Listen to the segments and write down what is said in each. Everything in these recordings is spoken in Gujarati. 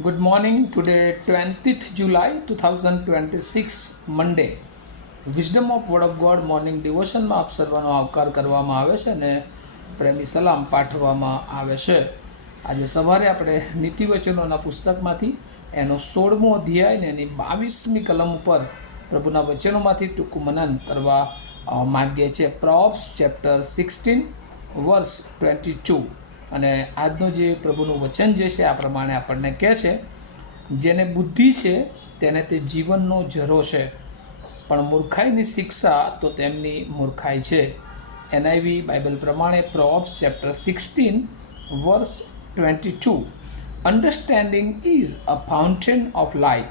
Good morning. Today, 20th July 2026, Monday. Wisdom of word of God morning ડિવોશનમાં આપ સર્વનો આવકાર કરવામાં આવે છે અને પ્રેમી સલામ પાઠવવામાં આવે છે. આજે સવારે આપણે નીતિવચનોના પુસ્તકમાંથી એનો 16મો અધ્યાય ને એની 22મી કલમ ઉપર પ્રભુના વચનોમાંથી ટૂંકું મનન કરવા માગીએ છીએ. Probes chapter 16 વર્સ 22. અને આજનું જે પ્રભુનું વચન જે છે આ પ્રમાણે આપણને કહે છે, જેને બુદ્ધિ છે તેને તે જીવનનો ઝરો છે, પણ મૂર્ખાઈની શિક્ષા તો તેમની મૂર્ખાઈ છે. NIV બાઇબલ પ્રમાણે probes chapter 16 વર્સ 22. Understanding is a fountain of life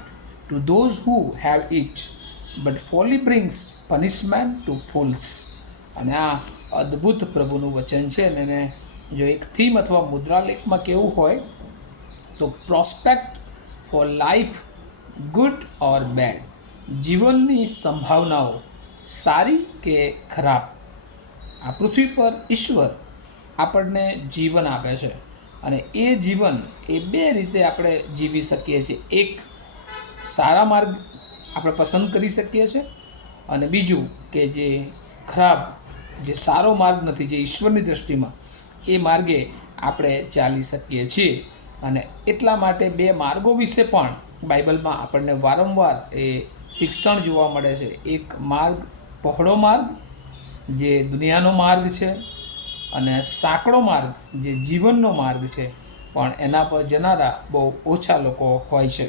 to those who have it, but folly brings punishment to fools. અને આ અદ્ભુત પ્રભુનું વચન છે. અને જો એક થીમ અથવા મુદ્રાલેખમાં કેવું હોય તો prospect four life good or bad, જીવનની સંભાવનાઓ સારી કે ખરાબ. આ પૃથ્વી પર ઈશ્વર આપણને જીવન આપે છે અને એ જીવન એ બે રીતે આપણે જીવી શકીએ છીએ. એક સારા માર્ગ આપણે પસંદ કરી શકીએ છીએ અને બીજું કે જે ખરાબ, જે સારો માર્ગ નથી, જે ઈશ્વરની દૃષ્ટિમાં એ માર્ગે આપણે ચાલી શકીએ છીએ. અને એટલા માટે બે માર્ગો વિશે પણ બાઇબલમાં આપણને વારંવાર એ શિક્ષણ જોવા મળે છે. એક માર્ગ પહોળો માર્ગ જે દુનિયાનો માર્ગ છે, અને સાંકડો માર્ગ જે જીવનનો માર્ગ છે, પણ એના પર જનારા બહુ ઓછા લોકો હોય છે.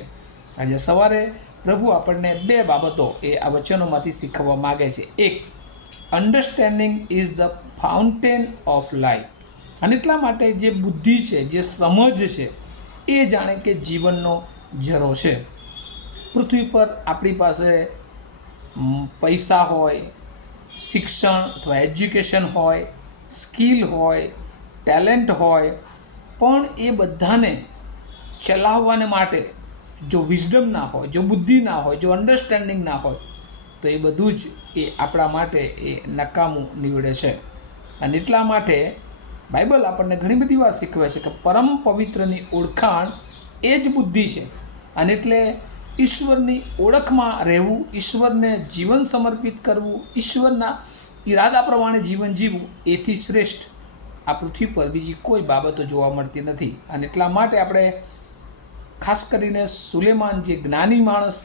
આજે સવારે પ્રભુ આપણને બે બાબતો એ આ વચનોમાંથી શીખવવા માગે છે. એક, understanding is the fountain of life. અને એટલા માટે જે બુદ્ધિ છે, જે સમજ છે, એ જાણે કે જીવનનો ઝરો છે. પૃથ્વી પર આપણી પાસે પૈસા હોય, શિક્ષણ અથવા એજ્યુકેશન હોય, સ્કિલ હોય, ટેલેન્ટ હોય, પણ એ બધાને ચલાવવાને માટે જો વિઝડમ ના હોય, જો બુદ્ધિ ના હોય, જો અન્ડરસ્ટેન્ડિંગ ના હોય, તો એ બધું જ એ આપણા માટે એ નકામું નીવડે છે. અને એટલા માટે બાઇબલ આપણને ઘણી બધી વાર શીખવે છે કે પરમ પવિત્રની ઓળખાણ એ જ બુદ્ધિ છે. અને એટલે ઈશ્વરની ઓળખમાં રહેવું, ઈશ્વરને જીવન સમર્પિત કરવું, ઈશ્વરના ઈરાદા પ્રમાણે જીવન જીવવું, એથી શ્રેષ્ઠ આ પૃથ્વી પર બીજી કોઈ બાબતો જોવા મળતી નથી. અને એટલા માટે આપણે ખાસ કરીને સુલેમાન, જે જ્ઞાની માણસ,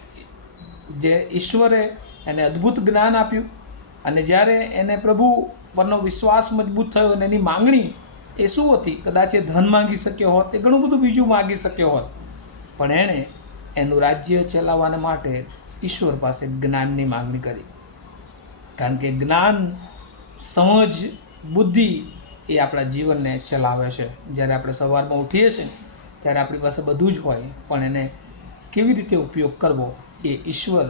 જે ઈશ્વરે એને અદ્ભુત જ્ઞાન આપ્યું, અને જ્યારે એને પ્રભુ પરનો વિશ્વાસ મજબૂત થયો અને એની માંગણી એ શું હતી? કદાચ એ ધન માગી શક્યો હોત, એ ઘણું બધું બીજું માગી શક્યો હોત, પણ એણે એનું રાજ્ય ચલાવવાને માટે ઈશ્વર પાસે જ્ઞાનની માગણી કરી. કારણ કે જ્ઞાન, સમજ, બુદ્ધિ એ આપણા જીવનને ચલાવે છે. જ્યારે આપણે સવારમાં ઉઠીએ છીએ ત્યારે આપણી પાસે બધું જ હોય, પણ એને કેવી રીતે ઉપયોગ કરવો એ ઈશ્વર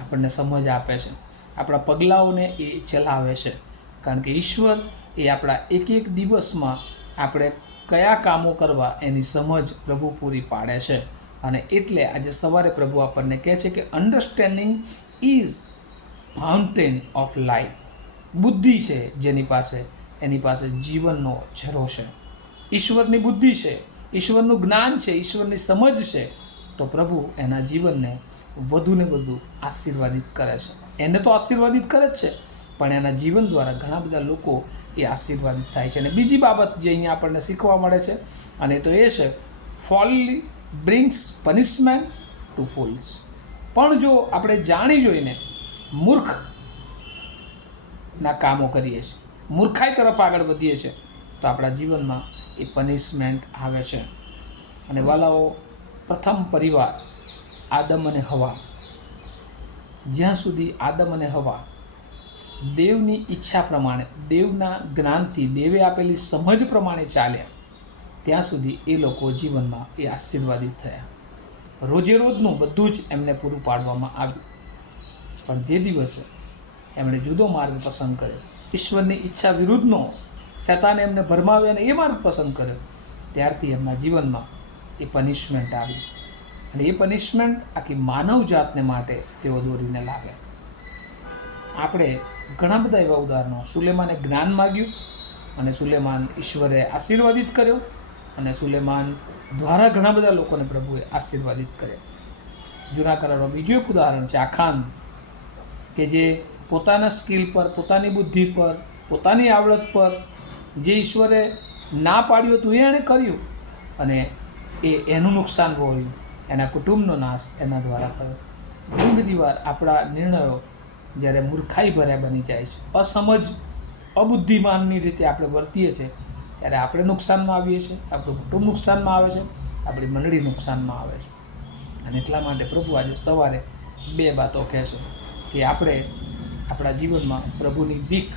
આપણને સમજ આપે છે. આપણા પગલાઓને એ ચલાવે છે. કારણ કે ઈશ્વર એ આપણા એક એક દિવસમાં આપણે કયા કામો કરવા એની સમજ પ્રભુ પૂરી પાડે છે. અને એટલે આજે સવારે પ્રભુ આપણને કહે છે કે understanding is fountain of life. બુદ્ધિ છે જેની પાસે, એની પાસે જીવનનો ઝરો છે. ઈશ્વરની બુદ્ધિ છે, ઈશ્વરનું જ્ઞાન છે, ઈશ્વરની સમજ છે, તો પ્રભુ એના જીવનને વધુને વધુ આશીર્વાદિત કરે છે. એને તો આશીર્વાદિત કરે જ છે, પણ એના જીવન દ્વારા ઘણા બધા લોકો એ આશીર્વાદિત થાય છે. અને બીજી બાબત જે અહીંયા આપણને શીખવા મળે છે, અને તો એ છે ફોલી બ્રિંગ્સ પનિશમેન્ટ ટુ ફૂલ્સ. પણ જો આપણે જાણી જોઈને મૂર્ખના કામો કરીએ છીએ, મૂર્ખાઈ તરફ આગળ વધીએ છીએ, તો આપણા જીવનમાં એ પનિશમેન્ટ આવે છે. અને વાલાઓ, પ્રથમ પરિવાર આદમ અને હવા, જ્યાં સુધી આદમ અને હવા દેવની ઈચ્છા પ્રમાણે, દેવના જ્ઞાનથી, દેવે આપેલી સમજ પ્રમાણે ચાલ્યા, ત્યાં સુધી એ લોકો જીવનમાં એ આશીર્વાદિત થયા. રોજે રોજનું બધું જ એમને પૂરું પાડવામાં આવ્યું. પણ જે દિવસે એમણે જુદો માર્ગ પસંદ કર્યો, ઈશ્વરની ઈચ્છા વિરુદ્ધનો, શૈતાને એમને ભરમાવ્યા અને એ માર્ગ પસંદ કર્યો, ત્યારથી એમના જીવનમાં એ પનિશમેન્ટ આવી. અને એ પનિશમેન્ટ આખી માનવ જાતને માટે તેઓ દોરીને લાગે. આપણે ઘણા બધા એવા ઉદાહરણો, સુલેમાને જ્ઞાન માગ્યું અને સુલેમાન ઈશ્વરે આશીર્વાદિત કર્યો, અને સુલેમાન દ્વારા ઘણા બધા લોકોને પ્રભુએ આશીર્વાદિત કર્યા. જૂના કરારમાં બીજું એક ઉદાહરણ છે આખાન, કે જે પોતાના સ્કિલ પર, પોતાની બુદ્ધિ પર, પોતાની આવડત પર જે ઈશ્વરે ના પાડ્યું હતું એ એણે કર્યું, અને એનું નુકસાન ભોગવ્યું, એના કુટુંબનો નાશ એના દ્વારા થયો. ઘણી બધી વાર આપણા નિર્ણયો જ્યારે મૂર્ખાઈ ભર્યા બની જાય છે, અસમજ, અબુદ્ધિમાનની રીતે આપણે વર્તીએ છીએ, ત્યારે આપણે નુકસાનમાં આવીએ છીએ, આપણું કુટુંબ નુકસાનમાં આવે છે, આપણી મંડળી નુકસાનમાં આવે છે. અને એટલા માટે પ્રભુ આજે સવારે 2 વાતો કહે છે કે આપણે આપણા જીવનમાં પ્રભુની બીક,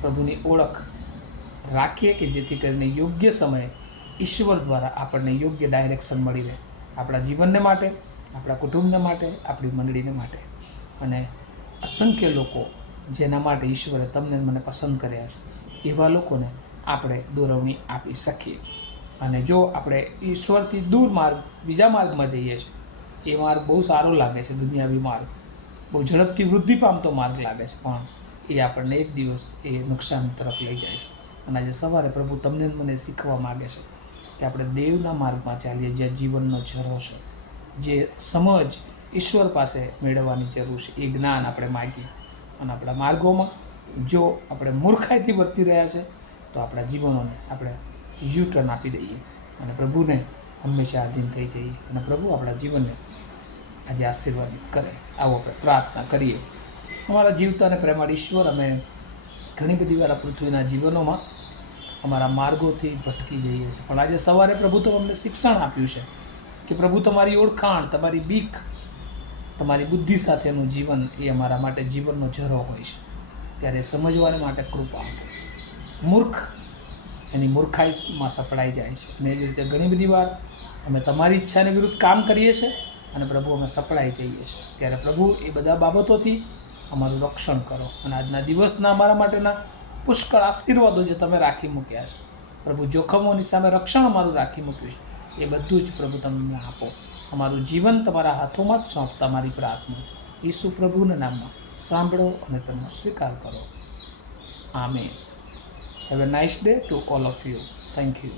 પ્રભુની ઓળખ રાખીએ, કે જેથી કરીને યોગ્ય સમયે ઈશ્વર દ્વારા આપણને યોગ્ય ડાયરેક્શન મળી રહે, આપણા જીવનને માટે, આપણા કુટુંબને માટે, આપણી મંડળીને માટે. અને અસંખ્ય લોકો જેના માટે ઈશ્વરે તમને મને પસંદ કર્યા છે, એવા લોકોને આપણે દોરવણી આપી શકીએ. અને જો આપણે ઈશ્વરથી દૂર બીજા માર્ગમાં જઈએ છીએ, એ માર્ગ બહુ સારો લાગે છે, દુનિયાવી માર્ગ, બહુ ઝડપથી વૃદ્ધિ પામતો માર્ગ લાગે છે, પણ એ આપણને એક દિવસ એ નુકસાન તરફ લઈ જાય છે. અને આજે સવારે પ્રભુ તમને મને શીખવા માગે છે કે આપણે દેવના માર્ગમાં ચાલીએ, જ્યાં જીવનનો ઝરો છે, જે સમજ ઈશ્વર પાસે મેળવવાની જરૂર છે, એ જ્ઞાન આપણે માગીએ. અને આપણા માર્ગોમાં જો આપણે મૂર્ખાઈથી વર્તી રહ્યા છે, તો આપણા જીવનોને આપણે યુટર્ન આપી દઈએ અને પ્રભુને હંમેશા આધીન થઈ જઈએ, અને પ્રભુ આપણા જીવનને આજે આશીર્વાદિત કરે. આવો આપણે પ્રાર્થના કરીએ. અમારા જીવતા અને પ્રેમાળ ઈશ્વર, અમે ઘણી બધી વાર પૃથ્વીના જીવનોમાં અમારા માર્ગોથી ભટકી જઈએ છીએ, પણ આજે સવારે પ્રભુ તો અમને શિક્ષણ આપ્યું છે કે પ્રભુ તમારી ઓળખાણ, તમારી બીક, તમારી બુદ્ધિ સાથેનું જીવન એ અમારા માટે જીવનનો ઝરો હોય છે. ત્યારે સમજવાને માટે કૃપા આપો. મૂર્ખ એની મૂર્ખાઈમાં સપડાઈ જાય છે, અને એ જ રીતે ઘણી બધી વાર અમે તમારી ઈચ્છાને વિરુદ્ધ કામ કરીએ છીએ, અને પ્રભુ અમે સપડાઈ જઈએ છીએ. ત્યારે પ્રભુ એ બધા બાબતોથી અમારું રક્ષણ કરો, અને આજના દિવસના અમારા માટેના પુષ્કળ આશીર્વાદો જે તમે રાખી મૂક્યા છે પ્રભુ, જોખમોની સામે રક્ષણ અમારું રાખી મૂક્યું છે, એ બધું જ પ્રભુ તમે અમને આપો. અમારું જીવન તમારા હાથોમાં જ સોંપતા મારી પ્રાર્થના ઈસુ પ્રભુના નામમાં સાંભળો અને તેમનો સ્વીકાર કરો. Amen. Have a nice day to all of you. Thank you.